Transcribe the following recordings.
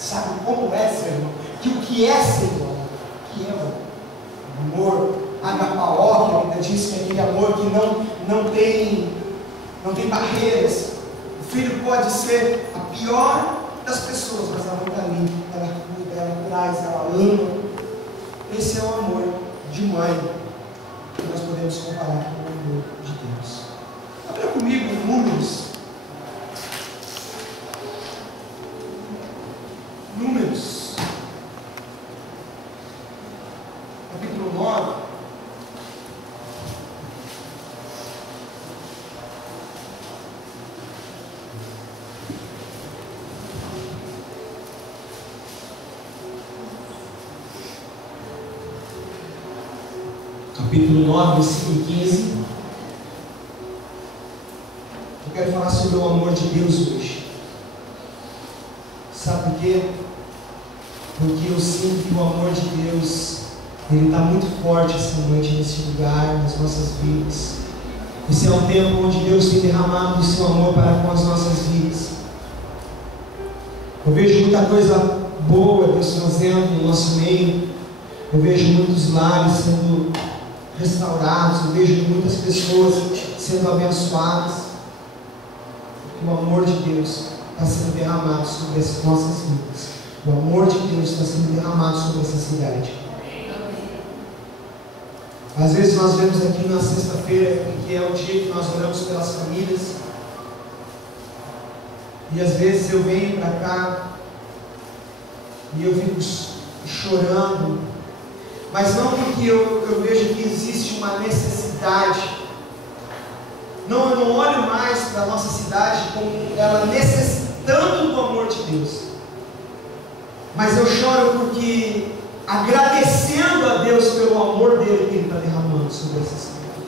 sabe como é ser irmão, que o que é ser irmão, que é o amor agapaó, que a Bíblia diz que é aquele amor que não tem barreiras. O filho pode ser a pior das pessoas, mas a mãe está ali, ela cuida, ela traz, ela ama. Esse é o amor de mãe que nós podemos comparar com o amor de Deus. Abra comigo em Números. Números, capítulo 9. Capítulo 9, versículo 15. Eu quero falar sobre o amor de Deus hoje. Sabe por quê? Porque eu sinto que o amor de Deus, ele está muito forte essa noite nesse lugar, nas nossas vidas. Esse é um tempo onde Deus tem derramado o seu amor para com as nossas vidas. Eu vejo muita coisa boa Deus fazendo no nosso meio. Eu vejo muitos lares sendo restaurados. Eu vejo muitas pessoas sendo abençoadas. O amor de Deus está sendo derramado sobre as nossas vidas. O amor de Deus está sendo derramado sobre essa cidade. Às vezes nós vemos aqui na sexta-feira, que é o dia que nós oramos pelas famílias, e às vezes eu venho para cá e eu fico chorando, mas não porque eu vejo que existe uma necessidade. Não, eu não olho mais para a nossa cidade como ela necessitando do amor de Deus, mas eu choro porque agradecendo a Deus pelo amor dele que ele está derramando sobre essa cidade.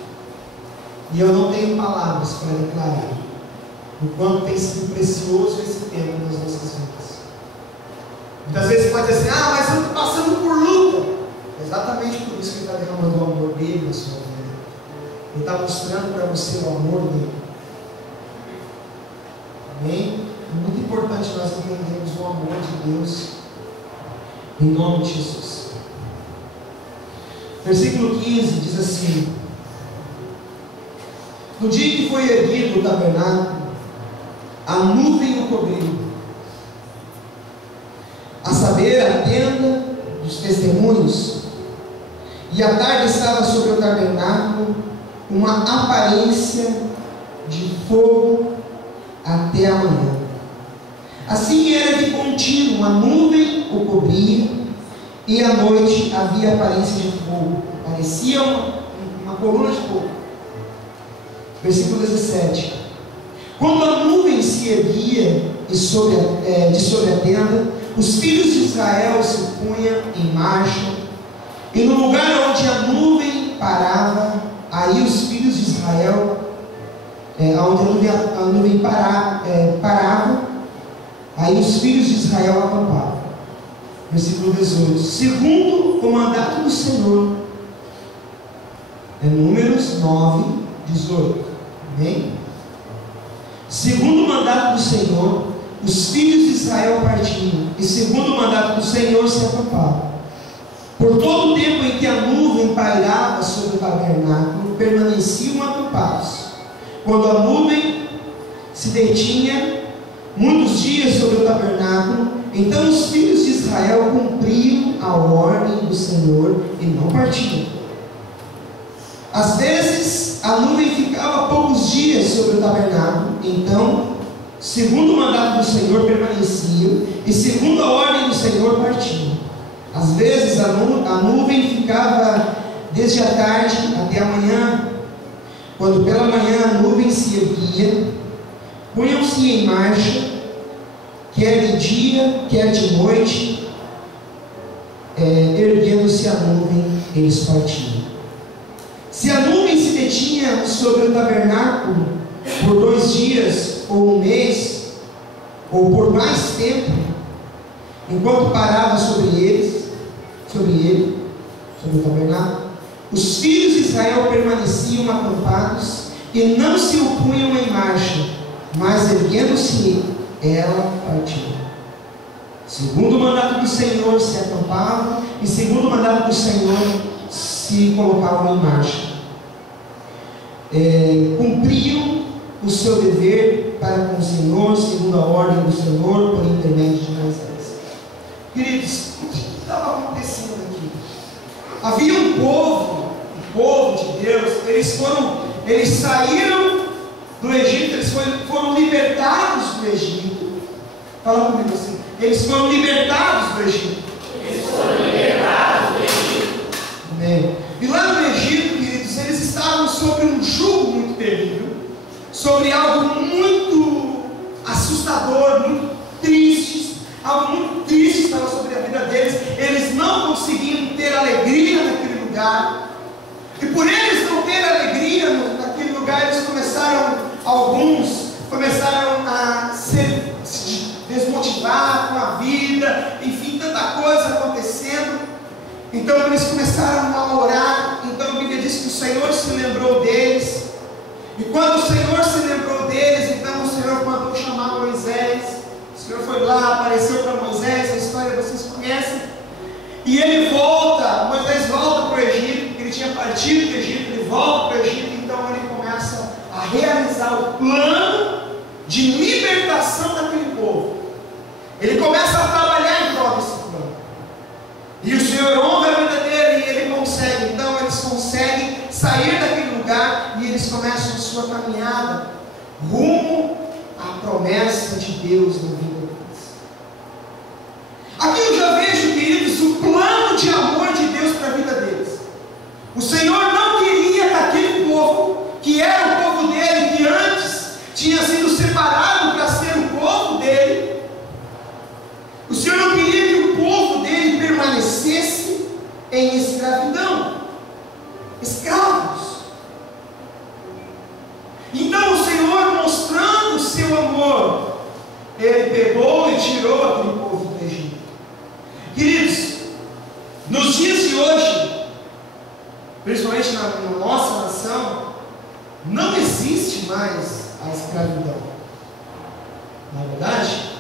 E eu não tenho palavras para declarar o quanto tem sido precioso esse tempo nas nossas vidas. Muitas vezes pode dizer assim: mas eu estou passando por luta. Exatamente por isso que ele está derramando o amor dele na sua vida. Ele está mostrando para você o amor dele. Amém? É muito importante nós entendermos o amor de Deus, em nome de Jesus. Versículo 15 diz assim: no dia que foi erguido o tabernáculo, a nuvem o cobriu, a saber, a tenda dos testemunhos, e a tarde estava sobre o tabernáculo uma aparência de fogo até a manhã. Assim era de contínuo, a nuvem o cobria, e à noite havia aparência de fogo, parecia uma coluna de fogo. Versículo 17: quando a nuvem se erguia de sobre a tenda, os filhos de Israel se punham em marcha, e no lugar onde a nuvem parava, aí os filhos de Israel, onde a nuvem parava, aí os filhos de Israel acampavam. Versículo 18: segundo o mandato do Senhor. Números 9, 18. Amém? Segundo o mandato do Senhor, os filhos de Israel partiam, e segundo o mandato do Senhor se acampavam. Por todo o tempo em que a nuvem pairava sobre o tabernáculo, permaneciam acampados. Quando a nuvem se detinha muitos dias sobre o tabernáculo, então os filhos de Israel cumpriam a ordem do Senhor e não partiam. Às vezes a nuvem ficava poucos dias sobre o tabernáculo, então, segundo o mandato do Senhor, permaneciam, e segundo a ordem do Senhor, partiam. Às vezes a nuvem ficava desde a tarde até a manhã. Quando pela manhã a nuvem se erguia, punham-se em marcha, quer de dia, quer de noite, erguendo-se a nuvem, eles partiam. Se a nuvem se detinha sobre o tabernáculo por 2 dias, ou 1 mês, ou por mais tempo, enquanto parava sobre ele, sobre o tabernáculo, os filhos de Israel permaneciam acampados e não se opunham em marcha, mas erguendo-se ela partiu. Segundo o mandato do Senhor se acampavam, e segundo o mandato do Senhor se colocavam em marcha. Cumpriam o seu dever para com o Senhor, segundo a ordem do Senhor, por intermédio de Moisés. Queridos, o que estava acontecendo aqui? Havia um povo, o povo de Deus, eles saíram do Egito, eles foram libertados do Egito. Fala comigo assim, eles foram libertados do Egito. Eles foram libertados do Egito. Amém. E lá no Egito, queridos, eles estavam sobre um jugo muito terrível, sobre algo muito assustador, muito triste, algo muito triste estava sobre a vida deles. Eles não conseguiam ter alegria naquele lugar, e por eles não ter alegria naquele lugar, alguns começaram a se desmotivar com a vida, enfim, tanta coisa acontecendo. Então eles começaram a orar. Então a Bíblia diz que o Senhor se lembrou deles, e quando o Senhor se lembrou deles, então o Senhor mandou chamar Moisés. O Senhor foi lá, apareceu para Moisés, a história vocês conhecem, e ele volta, Moisés volta para o Egito, porque ele tinha partido do Egito, ele volta para o Egito. Então ele começa a realizar o plano de libertação daquele povo. Ele começa a trabalhar em prol desse plano, e o Senhor honra a vida dele, e ele consegue. Então eles conseguem sair daquele lugar, e eles começam a sua caminhada rumo à promessa de Deus na vida deles. Aqui eu já vejo, queridos, o plano de amor de Deus para a vida deles. O Senhor não queria que aquele povo, que era o povo dele, que antes tinha sido separado para ser o povo dele, o Senhor não queria que o povo dele permanecesse em escravidão, escravos. Então o Senhor, mostrando o seu amor, ele pegou e tirou aquele povo do Egito. Queridos, nos dias de hoje, principalmente na nossa nação, não existe mais a escravidão, não é verdade?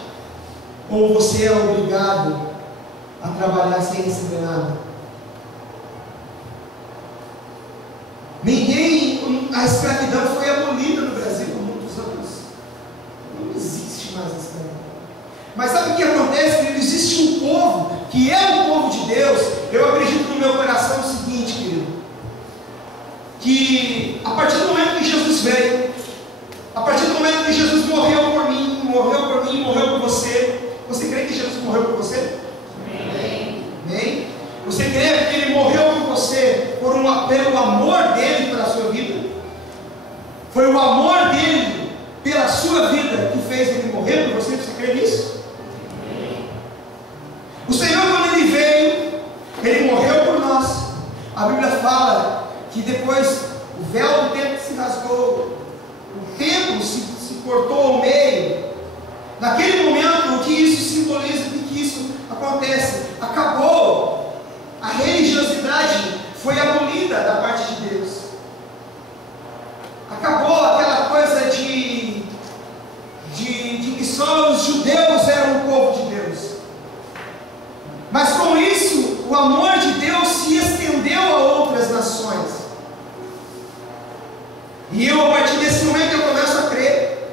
Ou você é obrigado a trabalhar sem receber nada? A escravidão foi abolida no Brasil por muitos anos. Não existe mais a escravidão. Mas sabe o que acontece? Que existe um povo, que é o povo de Deus. Eu acredito no meu coração o seguinte, querido, que a partir do momento que Jesus veio, a partir do momento que Jesus morreu por mim, morreu por você crê que Jesus morreu por você? Amém. Amém? Você crê que Ele morreu por você pelo amor dEle pela sua vida? Foi o amor dEle pela sua vida que fez Ele morrer por você? Você crê nisso? Amém. O Senhor, quando Ele veio, Ele morreu por nós. A Bíblia fala que depois o véu do templo se rasgou, o templo se cortou ao meio. Naquele momento, o que isso simboliza, o que isso acontece? Acabou. A religiosidade foi abolida da parte de Deus. Acabou aquela coisa de que só os judeus eram o povo de Deus. Mas com isso, o amor de Deus se estendeu a outras nações. E eu, a partir desse momento, eu começo a crer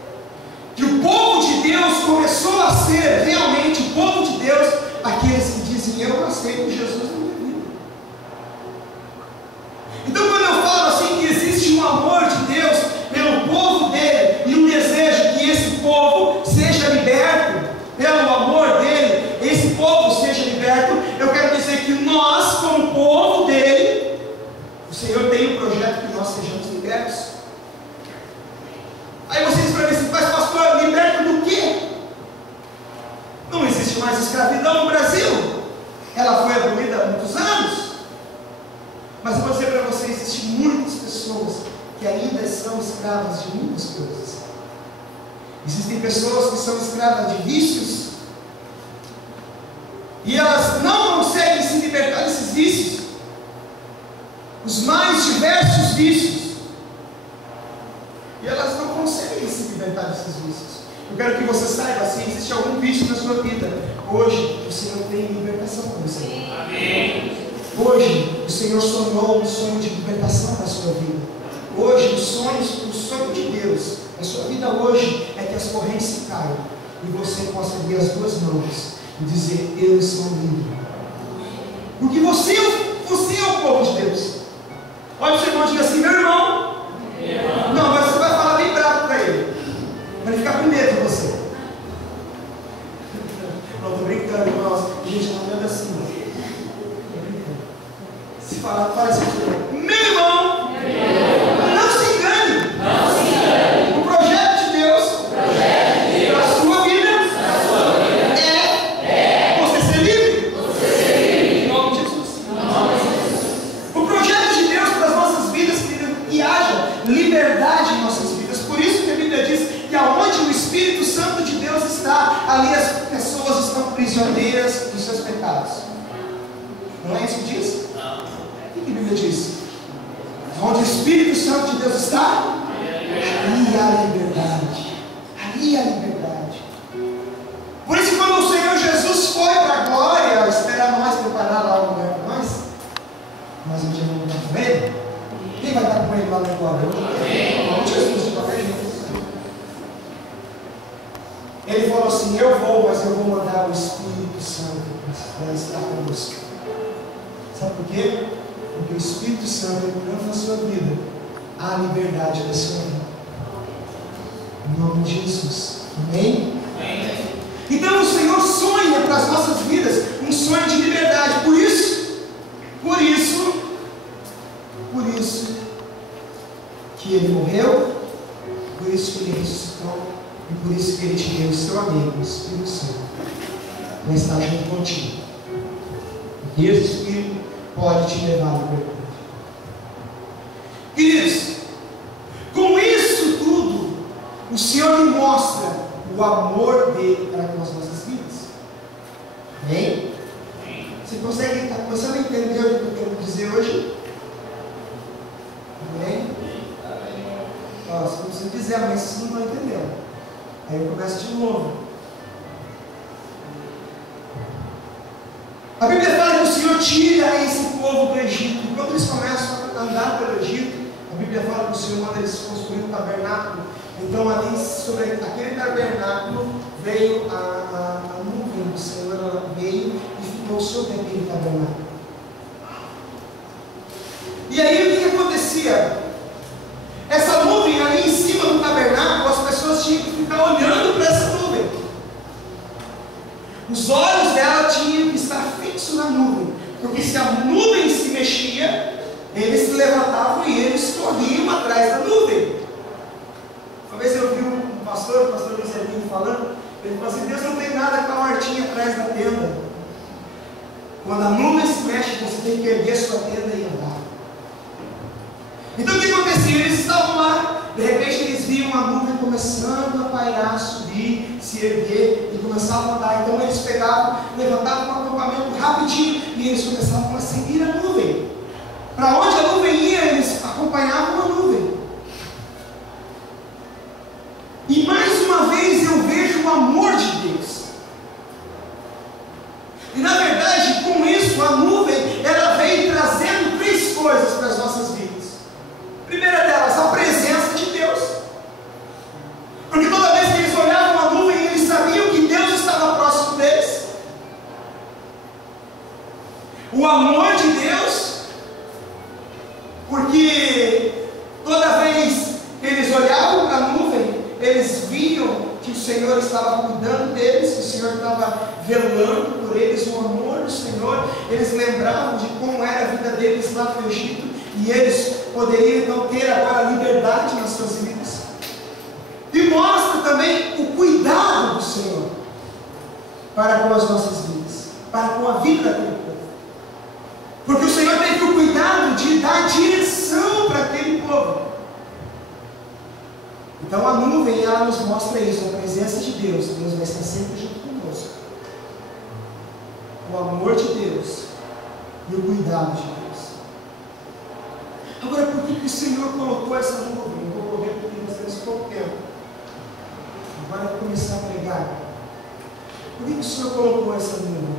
que o povo de Deus começou a ser realmente o povo de Deus, aqueles que dizem: eu aceito Jesus na minha vida. Então, quando eu falo assim que existe um amor de Deus pelo povo dele, e um desejo que esse povo seja liberto pelo amor dele, esse povo seja liberto, eu quero dizer que nós, como povo dele, o Senhor tem um projeto que nós sejamos libertos. Aí você diz para mim assim: mas pastor, liberto do quê? Não existe mais escravidão no Brasil. Ela foi abolida há muitos anos. Mas eu vou dizer para você: existem muitas pessoas que ainda são escravas de muitas coisas. Existem pessoas que são escravas de vícios, e elas não conseguem se libertar desses vícios, os mais diversos vícios, e elas não conseguem se libertar desses vícios. Eu quero que você saiba, se existe algum vício na sua vida, Hoje o Senhor tem libertação para você. Amém. Hoje o Senhor sonhou um sonho de libertação na sua vida. Hoje o sonho de Deus na sua vida hoje é que as correntes se caiam e você possa erguer as duas mãos e dizer: eu sou livre. Porque você é o povo de Deus. Olha o seu irmão e diga assim: meu irmão. Não, mas você vai falar bem bravo para ele. Vai ficar com medo de você. Não, estou brincando, irmãos. Gente, não anda assim. Se falar, fala assim: meu irmão, não se engane. O projeto de Deus para a sua vida é você ser livre. Em nome de Jesus. O projeto de Deus para as nossas vidas, querido, que haja liberdade em nossas vidas. Por isso que a Bíblia diz que aonde o Espírito Santo de Deus está, ali as pessoas estão prisioneiras dos seus pecados. Não é isso que diz? O que a Bíblia diz? Onde o Espírito Santo de Deus está, ali há liberdade. Ali há liberdade. Por isso, quando o Senhor Jesus foi para a glória, espera nós preparar lá o lugar para nós. Nós um dia vamos estar com Ele. Quem vai estar com Ele lá na glória? Não, Jesus, de qualquer jeito. Ele falou assim: eu vou, mas eu vou mandar o Espírito Santo para estar conosco. Sabe por quê? Porque o Espírito Santo entrando na sua vida, há liberdade da sua vida. Em nome de Jesus. Amém? Amém. Então o Senhor sonha para as nossas vidas um sonho de liberdade. Por isso que Ele morreu, por isso que Ele ressuscitou e por isso que Ele te deu o seu amigo, o Espírito Santo, para estar junto contigo. E esse Espírito pode te levar à liberdade. Queridos, com isso tudo, o Senhor me mostra o amor dele para com as nossas vidas. Amém? Você consegue estar começando a entender o que eu quero dizer hoje? Amém? Você não precisa dizer, mas vocês não estão entendendo. Aí eu começo de novo. A Bíblia fala que o Senhor tira esse povo do Egito. E quando eles começam a andar pelo Egito, a Bíblia fala que o Senhor manda eles construir um tabernáculo. Então ali sobre aquele tabernáculo veio a nuvem do Senhor, ela veio e ficou sobre aquele tabernáculo. E aí o que acontecia? Essa nuvem ali em cima do tabernáculo, as pessoas tinham que ficar olhando para essa nuvem. Os olhos dela tinham que estar fixos na nuvem, porque se a nuvem se mexia, eles se levantavam e eles corriam atrás da nuvem. Uma vez eu vi um pastor, o pastor Luizinho falando, ele falou assim: Deus não tem nada com a hortinha atrás da tenda. Quando a nuvem se mexe, você tem que erguer sua tenda e andar. Então o que acontecia? Eles estavam lá, de repente eles viam a nuvem começando a pairar, subir, se erguer e começavam a andar. Então eles pegavam, levantavam um acampamento rapidinho e eles começavam a seguir a nuvem. Para onde a nuvem ia, eles acompanhavam a nuvem. E mais uma vez eu vejo o amor de Deus. E na verdade, com isso, a nuvem, ela veio trazendo três coisas para as nossas vidas. Primeira delas, a presença de Deus. Porque toda vez que eles olhavam a nuvem, eles sabiam que Deus estava próximo deles. O amor de Deus, porque toda vez que eles olhavam para a nuvem, eles viam que o Senhor estava cuidando deles, que o Senhor estava velando por eles, o amor do Senhor. Eles lembravam de como era a vida deles lá no Egito, e eles poderiam então ter agora liberdade nas suas vidas. E mostra também o cuidado do Senhor para com as nossas vidas, para com a vida daquele povo. Porque o Senhor teve o cuidado de dar direção para aquele povo. Então a nuvem, ela nos mostra isso, a presença de Deus. Deus vai estar sempre junto conosco. O amor de Deus e o cuidado de Deus. Agora, por que o Senhor colocou essa nuvem? Eu vou correr porque nós temos pouco tempo. Agora eu vou começar a pregar. Por que o Senhor colocou essa nuvem?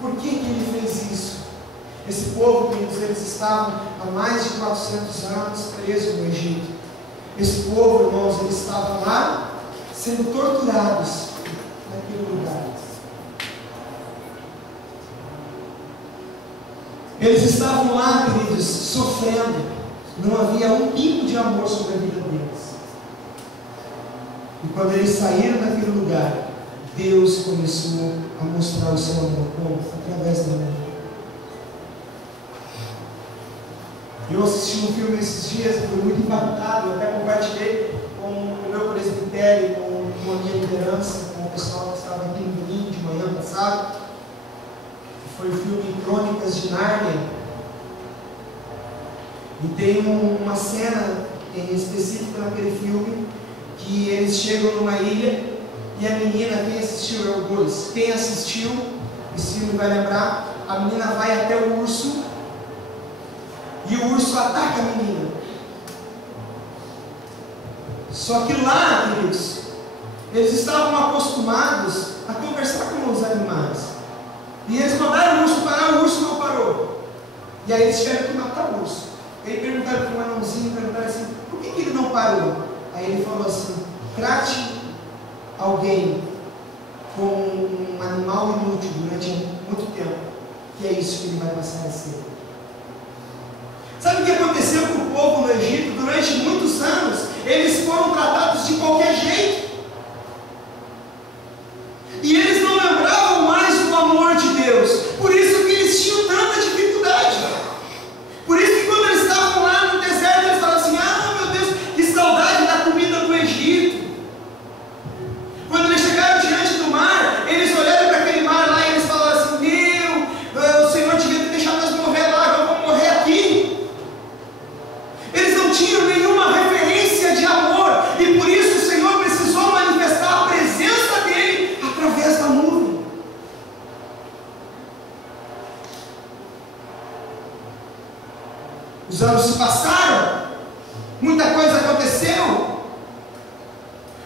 Por que Ele fez isso? Esse povo, queridos, eles estavam há mais de 400 anos presos no Egito. Esse povo, irmãos, eles estavam lá sendo torturados naquele lugar. Eles estavam lá, queridos, sofrendo. Não havia um pingo de amor sobre a vida deles. E quando eles saíram daquele lugar, Deus começou a mostrar o seu amor. Como? Através da nuvem. Eu assisti um filme esses dias, fui muito impactado, eu até compartilhei com o meu presbitério, com a minha liderança, com o pessoal que estava aqui no domingo de manhã passado. Foi o filme Crônicas de Nárnia. E tem uma cena em específico naquele filme que eles chegam numa ilha e a menina, quem assistiu é o Gullis, quem assistiu esse filme vai lembrar, a menina vai até o urso e o urso ataca a menina. Só que lá, queridos, eles estavam acostumados a conversar com os animais. E eles mandaram o urso parar, o urso não parou. E aí eles tiveram que matar o urso. E aí perguntaram para um anãozinho, perguntaram assim, por que ele não parou? Aí ele falou assim, trate alguém como um animal inútil durante muito tempo, que é isso que ele vai passar a ser. Sabe o que aconteceu com o povo no Egito? Durante muitos anos, eles foram tratados de qualquer jeito. E eles não lembravam mais do amor de Deus. Por isso que eles tinham tanta dificuldade. Por isso que quando eles estavam lá no deserto, eles falavam assim, ah, meu Deus, que saudade da comida do Egito. Quando eles chegaram diante do mar, eles olharam para aquele mar lá e eles falaram assim, meu, o Senhor devia ter deixado nós morrer lá, eu vou morrer aqui. Eles não tinham nenhuma referência de amor, e por isso o Senhor precisou manifestar a presença dele através da nuvem. Os anos se passaram, muita coisa aconteceu,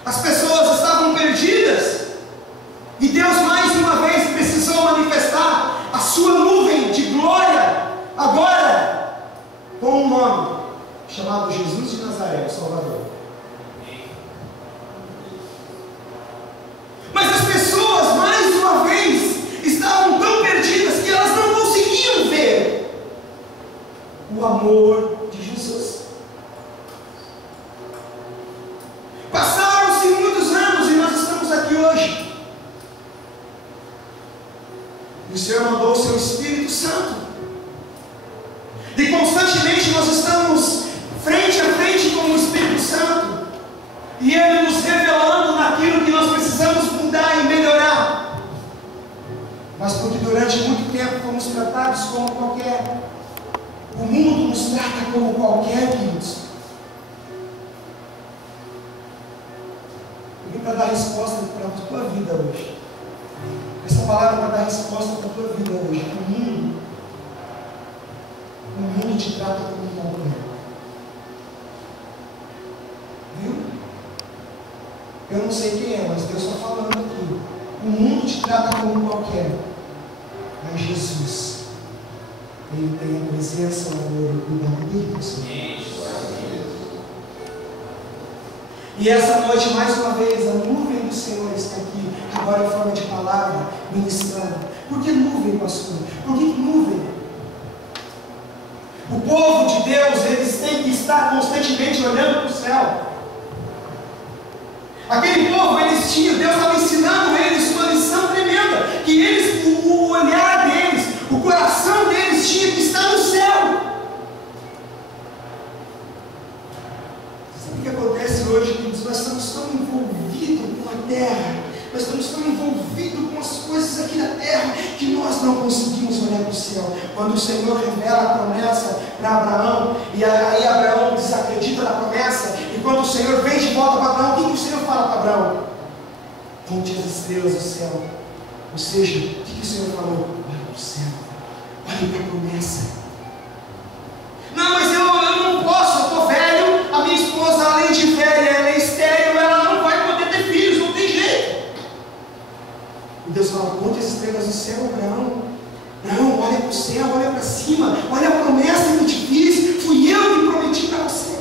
as pessoas estavam perdidas, e Deus mais uma vez precisou manifestar a sua nuvem de glória, agora com um nome, chamado Jesus de Nazaré, o Salvador. Mas as pessoas, mais uma vez, estavam tão perdidas que elas não conseguiam ver o amor de Jesus. Passaram-se muitos anos e nós estamos aqui hoje. E o Senhor mandou o seu Espírito Santo. E constantemente nós estamos frente a frente com o Espírito Santo, e Ele nos revelando naquilo que nós precisamos mudar e melhorar. Mas porque durante muito tempo fomos tratados como qualquer, o mundo nos trata como qualquer, queridos. Eu vim para dar resposta para a tua vida hoje. Essa palavra é para dar resposta para a tua vida hoje. O mundo te trata como qualquer. Viu? Eu não sei quem é, mas Deus está falando aqui. O mundo te trata como qualquer. Mas Jesus, Ele tem a presença, o amor e o cuidado dele, Senhor. E essa noite, mais uma vez, a nuvem do Senhor está aqui, agora em forma de palavra, ministrando. Por que nuvem, pastor? Por que nuvem? O povo de Deus, eles têm que estar constantemente olhando para o céu. Aquele povo, Deus estava ensinando eles uma lição tremenda, que eles, o olhar deles, o coração deles tinha que estar no céu. Sabe o que acontece hoje, queridos? Nós estamos tão envolvidos com a terra, nós estamos tão envolvidos com as coisas aqui na terra, que nós não conseguimos olhar para o céu. Quando o Senhor revela a promessa para Abraão, e aí Abraão desacredita na promessa, e quando o Senhor vem de volta para Abraão, o que o Senhor fala para Abraão? Conte as estrelas do céu. Ou seja, o que o Senhor falou? Olha para o céu, olha para a promessa. Não, mas eu não posso, eu estou velho, a minha esposa, além de velha, ela é estéril, ela não vai poder ter filhos, não tem jeito. Deus fala: conte as estrelas do céu, Abraão. Não, olha para o céu, olha para cima, olha a promessa que eu te fiz, fui eu que prometi para você.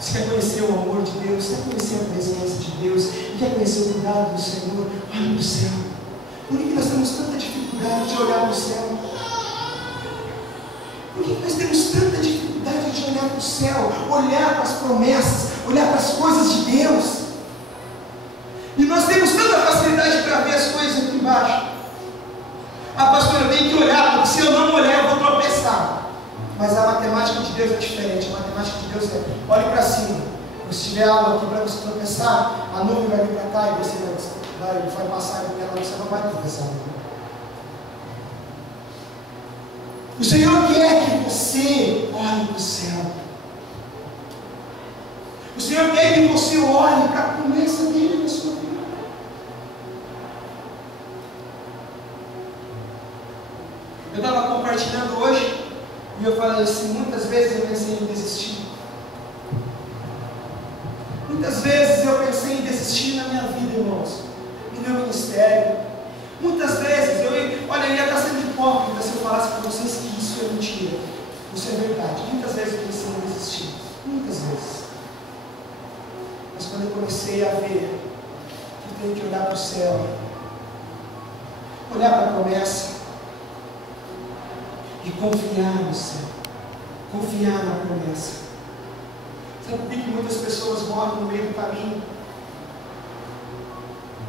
Você quer conhecer o amor de Deus, quer conhecer a presença de Deus, e quer conhecer o cuidado do Senhor? Olha para o céu. Por que nós temos tanta dificuldade de olhar para o céu? Por que nós temos tanta dificuldade de olhar para o céu, olhar para as promessas, olhar para as coisas de Deus? E nós temos tanta facilidade para ver as coisas aqui embaixo. Ah, pastor, eu tenho que olhar, porque se eu não olhar eu vou tropeçar. Mas a matemática de Deus é diferente. A matemática de Deus é: olhe para cima. Se tiver algo aqui para você tropeçar, a nuvem vai vir para cá e você vai passar e você não vai tropeçar. O Senhor quer que você olhe para o céu. O Senhor quer que você olhe para a promessa dele na sua vida. Eu estava compartilhando hoje e eu falei assim: muitas vezes eu pensei em desistir. Muitas vezes eu pensei em desistir na minha vida, irmãos, no meu ministério. Muitas vezes eu ia estar sendo hipócrita se eu falasse para vocês que isso é mentira. Isso é verdade. Muitas vezes eu pensei em desistir. Muitas vezes. Mas quando eu comecei a ver que eu tenho que olhar para o céu, olhar para a promessa e confiar no céu, confiar na promessa. Sabe por que muitas pessoas morrem no meio do caminho?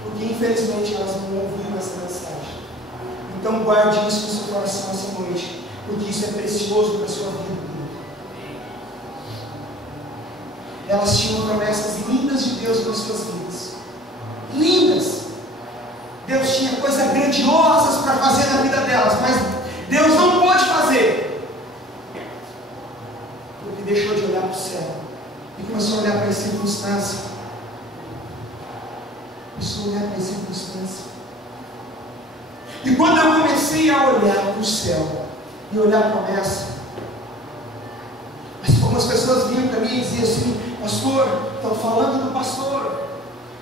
Porque infelizmente elas não ouviram essa mensagem. Então guarde isso no seu coração essa noite, porque isso é precioso para a sua vida. Elas tinham promessas lindas de Deus para as suas vidas. Lindas! Deus tinha coisas grandiosas para fazer na vida delas, mas Deus não pôde fazer, porque deixou de olhar para o céu e começou a olhar para as circunstâncias. Começou a olhar para as circunstâncias. E quando eu comecei a olhar para o céu e olhar a promessa, mas algumas pessoas vinham para mim e diziam assim: pastor, estão falando do pastor.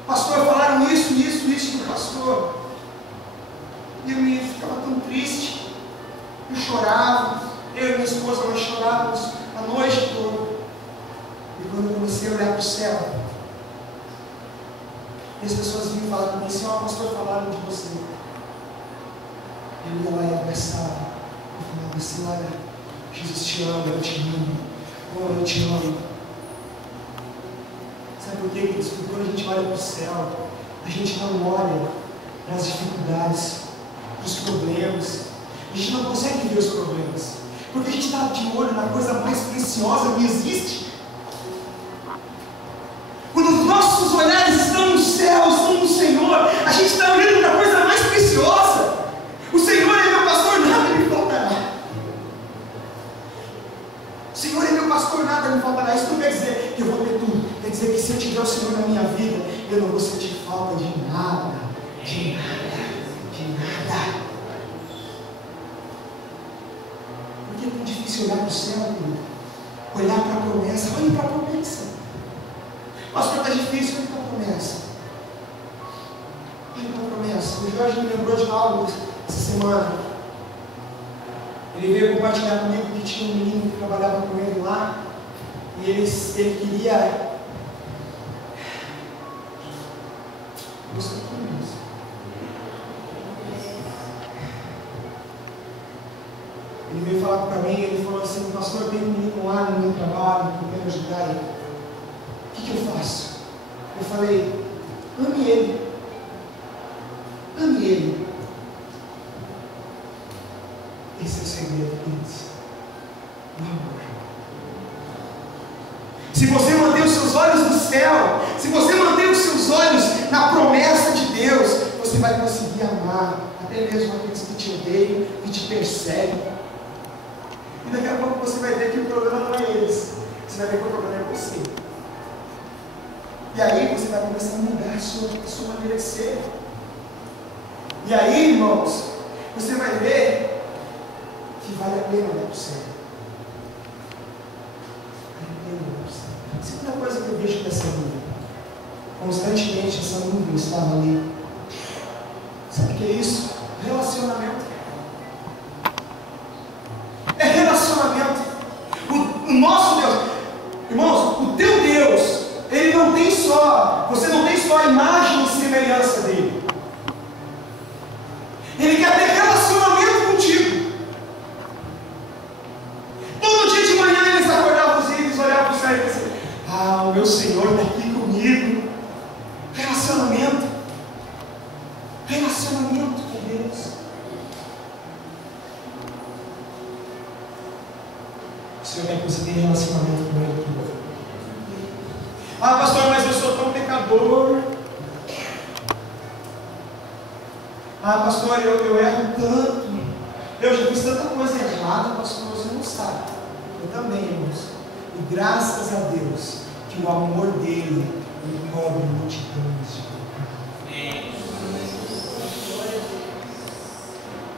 Pastor, falaram isso do pastor. E eu me ficava tão triste. Eu chorava. Eu e minha esposa, nós chorávamos a noite toda. E quando eu comecei a olhar para o céu, e as pessoas vinham falar comigo assim: ó, pastor, falaram de você. Eu ia lá e abraçava. Eu falava assim: olha, Jesus te ama, eu te amo. Oh, eu te amo. Sabe por quê, queridos? Porque quando a gente olha para o céu, a gente não olha para as dificuldades, para os problemas. A gente não consegue ver os problemas, porque a gente está de olho na coisa mais preciosa que existe. Quando os nossos olhares estão no céu, estão no Senhor, a gente está olhando para a coisa mais preciosa. O Senhor é meu pastor, nada me faltará. O Senhor é meu pastor, nada me faltará. Isso não quer dizer que eu vou ter tudo. Quer dizer que se eu tiver o Senhor na minha vida, eu não vou sentir falta de nada. De nada. De nada. Porque é tão difícil olhar para o céu, querido. Olhar para a promessa. Olhe para a promessa. Pastor, está difícil. Olhe para a promessa. Olhe para a promessa. O Jorge me lembrou de algo essa semana. Ele veio compartilhar comigo que tinha um menino que trabalhava com ele lá. E ele queria. Ele veio falar para mim, ele falou assim: pastor, tem um menino lá no meu trabalho que eu quero ajudar ele. O que eu faço? Eu falei: ame ele. Ame ele. Esse é o segredo, queridos. O amor. Se você manter os seus olhos no céu, se você manter os seus olhos na promessa de Deus, você vai conseguir amar até mesmo aqueles que te odeiam, que te perseguem. E daqui a pouco você vai ver que o problema não é eles, você vai ver que o problema é você. E aí você vai começar a mudar a sua maneira de ser. E aí, irmãos, você vai ver que vale a pena olhar para o céu. Vale a pena olhar para o céu. Segunda coisa que eu vejo dessa vida: constantemente essa nuvem estava ali. Sabe o que é isso? Relacionamento. É relacionamento. O nosso Deus, irmãos, o teu Deus, Ele não tem só, você não tem só a imagem e semelhança dele. Ele quer ter relacionamento contigo. Todo dia de manhã eles acordavam e eles olhavam para o céu e diziam: ah, o meu Senhor está aqui comigo. Relacionamento. Relacionamento com Deus. O Senhor quer que você tenha relacionamento com Ele. Ah, pastor, mas eu sou tão pecador. Ah, pastor, eu erro tanto. Eu já fiz tanta coisa errada, pastor, você não sabe. Eu também, irmãos. E graças a Deus, que o amor dele, ele cobre multidões de pecados.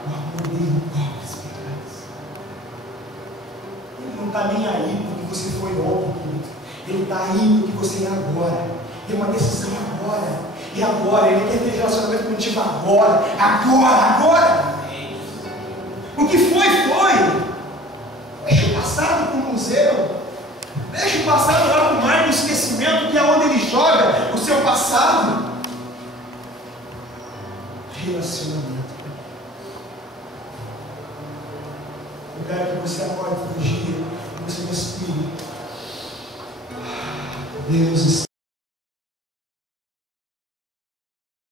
O amor dele cobre os pecados. Ele não está nem aí porque você foi ontem, querido. Ele está aí porque você é agora. É uma decisão agora. E agora, Ele quer ter relacionamento contigo agora. Agora. O que foi. Deixa o passado para o museu. Deixa o passado lá para o mar do esquecimento, que é onde ele joga o seu passado. Relacionamento. Eu quero que você acorde todo dia, que você respire. Deus está